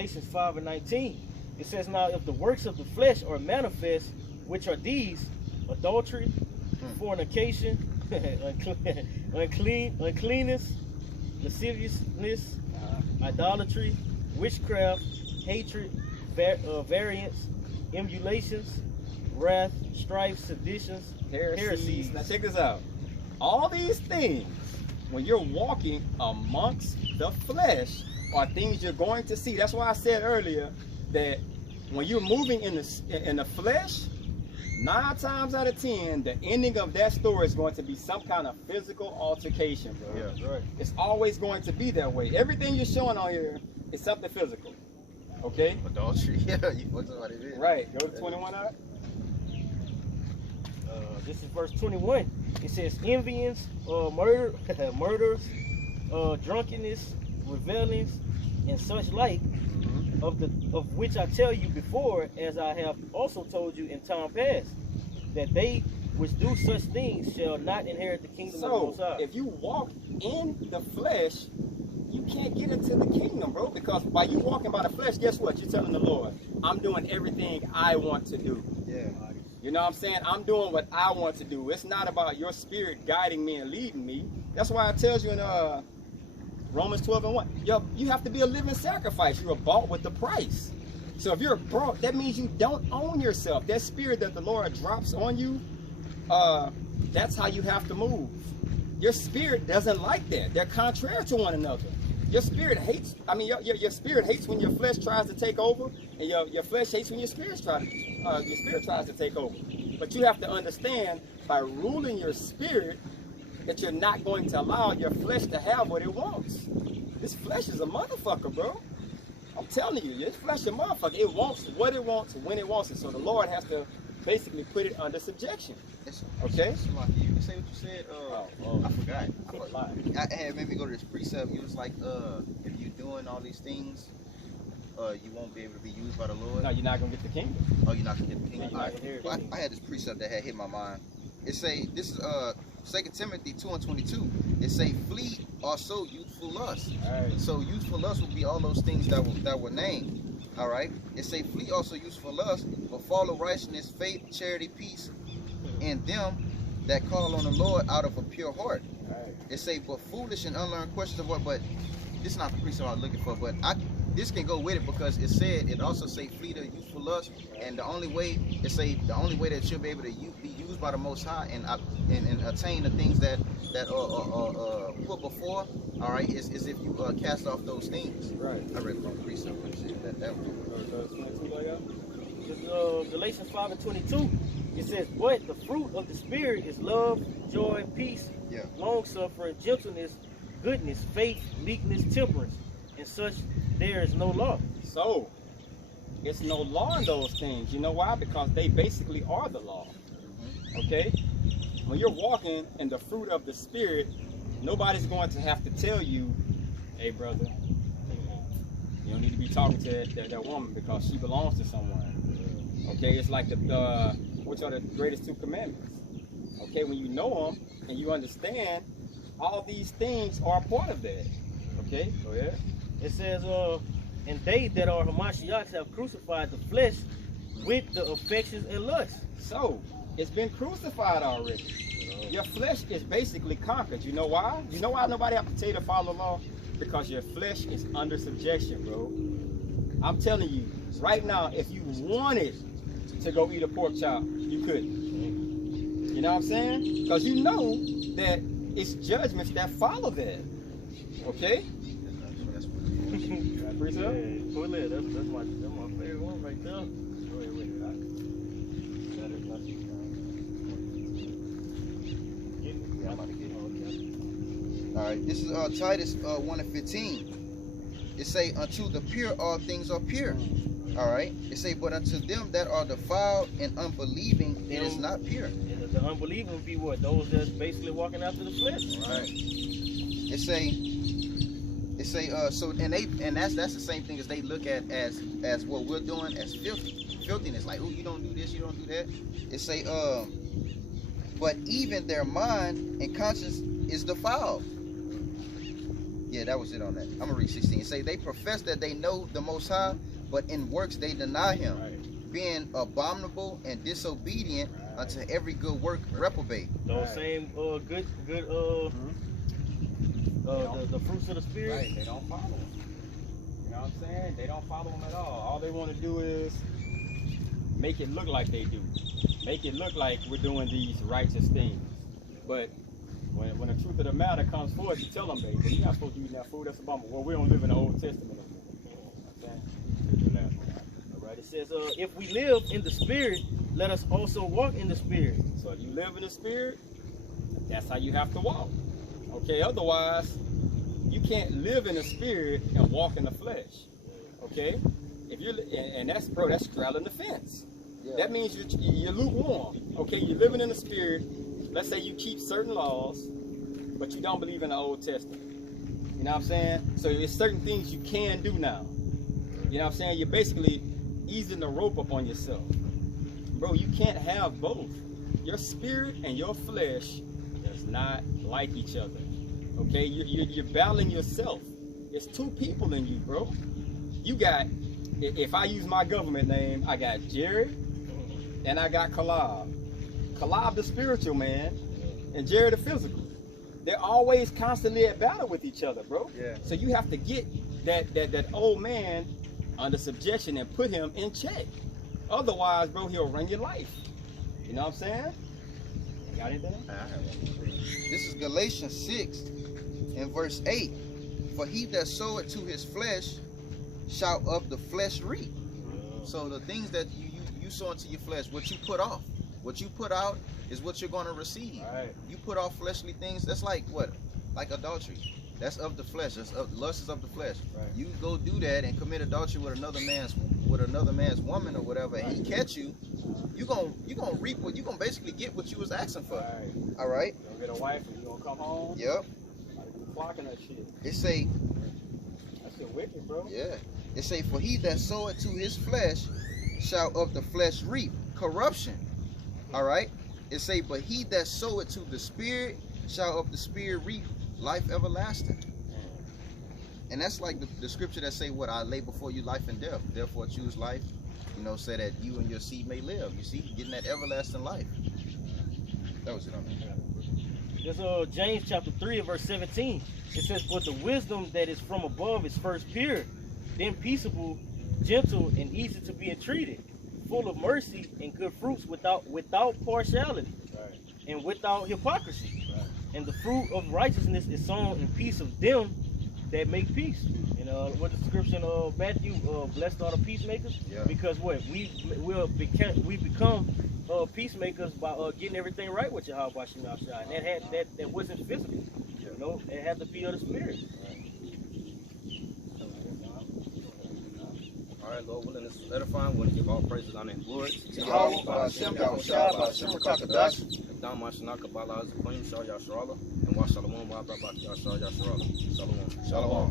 Galatians 5:19. It says, now if the works of the flesh are manifest, which are these: adultery, fornication, uncleanness, lasciviousness, idolatry, witchcraft, hatred, variance, emulations, wrath, strife, seditions, heresies. Now check this out. All these things, when you're walking amongst the flesh, are things you're going to see. That's why I said earlier that when you're moving in the flesh, 9 times out of 10, the ending of that story is going to be some kind of physical altercation, bro. Yeah, right. It's always going to be that way. Everything you're showing on here is something physical. Okay? Adultery. Yeah, you put somebody there. Right. Go to 21 out. This is verse 21. It says, envyings, murders, drunkenness, revelings, and such like, of which I tell you before, as I have also told you in time past, that they which do such things shall not inherit the kingdom of the Most High. If you walk in the flesh, you can't get into the kingdom, bro. Because by you walking by the flesh, guess what? You're telling the Lord, I'm doing everything I want to do. Yeah. You know what I'm saying? I'm doing what I want to do. It's not about your spirit guiding me and leading me. That's why it tells you in Romans 12:1, you have to be a living sacrifice. You're bought with the price. So if you're bought, that means you don't own yourself. That spirit that the Lord drops on you, that's how you have to move. Your spirit doesn't like that. They're contrary to one another. Your spirit hates, your spirit hates when your flesh tries to take over, and your flesh hates when your spirit tries to take over. But you have to understand, by ruling your spirit, that you're not going to allow your flesh to have what it wants. This flesh is a motherfucker, bro. I'm telling you, this flesh is a motherfucker. It wants what it wants when it wants it. So the Lord has to basically put it under subjection. Okay? You can say what you said. I forgot. I had made me go to this precept. You was like, if you're doing all these things, you won't be able to be used by the Lord. No, you're not gonna get the kingdom. Oh, you're not gonna get the kingdom. No, I had this precept that had hit my mind. It say, this is 2 Timothy 2:22. It say, flee also youthful lust. Right. So youthful lust would be all those things that were named. All right. It say, flee also youthful lust, but follow righteousness, faith, charity, peace, and them that call on the Lord out of a pure heart. Right. It say, but foolish and unlearned questions of what? But this is not the precept I was looking for. But this can go with it, because it also say flee to youthful lust, and the only way that you'll be able to be used by the Most High and attain the things that are put before, all right, is if you cast off those things. Right. I read the wrong precept. That Galatians 5:22. It says, but the fruit of the Spirit is love, joy, peace, long-suffering, gentleness, goodness, faith, meekness, temperance. And such there is no law. So, it's no law in those things. You know why? Because they basically are the law. Okay? When you're walking in the fruit of the Spirit, nobody's going to have to tell you, hey brother, you don't need to be talking to that woman because she belongs to someone. Okay? It's like which are the greatest 2 commandments. Okay? When you know them and you understand, all these things are a part of that. Okay? Go ahead. It says, and they that are Hamashiachs have crucified the flesh with the affections and lusts. So, it's been crucified already. Your flesh is basically conquered. You know why? You know why nobody have to tell you to follow the law? Because your flesh is under subjection, bro. I'm telling you, right now, if you wanted to go eat a pork chop, you could. You know what I'm saying? Because you know that it's judgments that follow that. Okay? That's my favorite one right there. All right, this is Titus 1:15. It say, unto the pure all things are pure. All right. It say, but unto them that are defiled and unbelieving, it is not pure. And the unbelieving would be what? Those that's basically walking after the flesh. Right. It say so, and that's the same thing as they look at as what we're doing as filthiness. Like, oh, you don't do this, you don't do that. It say but even their mind and conscience is defiled. Yeah, that was it on that. I'm gonna read 16. It say they profess that they know the Most High, but in works they deny Him, being abominable and disobedient unto every good work reprobate. Those same good the fruits of the Spirit. Right, they don't follow Him. You know what I'm saying? They don't follow Him at all. All they want to do is make it look like they do. Make it look like we're doing these righteous things. But when the truth of the matter comes forward, you tell them, baby, you're not supposed to eat that food. That's a bummer. Well, we don't live in the Old Testament anymore. All right, it says, if we live in the Spirit, let us also walk in the Spirit. So if you live in the Spirit, that's how you have to walk. Okay, otherwise, you can't live in the Spirit and walk in the flesh. Okay? If you're, and that's, bro, that's straddling the fence. Yeah. That means you're lukewarm. Okay, you're living in the Spirit. Let's say you keep certain laws, but you don't believe in the Old Testament. You know what I'm saying? So there's certain things you can do now. You know what I'm saying? You're basically easing the rope up on yourself. Bro, you can't have both. Your spirit and your flesh does not like each other. Okay? You're battling yourself. It's two people in you, bro. You got, if I use my government name, I got Jared and I got Kalab. Kalab the spiritual man and Jared the physical. They're always constantly at battle with each other, bro. Yeah. So you have to get that old man under subjection and put him in check. Otherwise, bro, he'll run your life. You know what I'm saying? You got anything? This is Galatians 6 and verse 8. For he that soweth to his flesh shall of the flesh reap. So the things that you sow into your flesh, what you put off, what you put out is what you're going to receive. Right. You put off fleshly things, that's like what? Like adultery. That's of the flesh. That's lust is of the flesh. Right. You go do that and commit adultery with another man's woman or whatever, and he catch you, you gonna reap what you gonna basically get what you was asking for. Right. All right. You gonna get a wife and you gonna come home. Yep. Clocking that shit. It say. That shit wicked, bro. Yeah. It say, for he that soweth to his flesh shall of the flesh reap corruption. All right. It say, but he that soweth to the Spirit shall of the Spirit reap life everlasting. And that's like the scripture that say, what, I lay before you life and death, therefore choose life, you know, so that you and your seed may live. You see, getting that everlasting life. That was it on that. There's James chapter 3 and verse 17. It says, but the wisdom that is from above is first pure, then peaceable, gentle, and easy to be entreated, full of mercy and good fruits, without partiality, right, and without hypocrisy. Right. And the fruit of righteousness is sown in peace of them that make peace. And what the description of Matthew, blessed are the peacemakers. Yeah. Because what we become peacemakers by getting everything right with Yahweh Shema Shai. And that wasn't physical. Yeah. You know, it had to be of the Spirit. All right, Lord willing, this is edifying. We want to give all praises, honor, and glory to Yahweh, Ba'ashem, Yahushua, Ba'ashem, Rakakadash. Dam Mashanaka, Bala, Queen, Shah Yasharala, and Washalom, Wabba, Yashar Yasharala. Shalom. Shalom.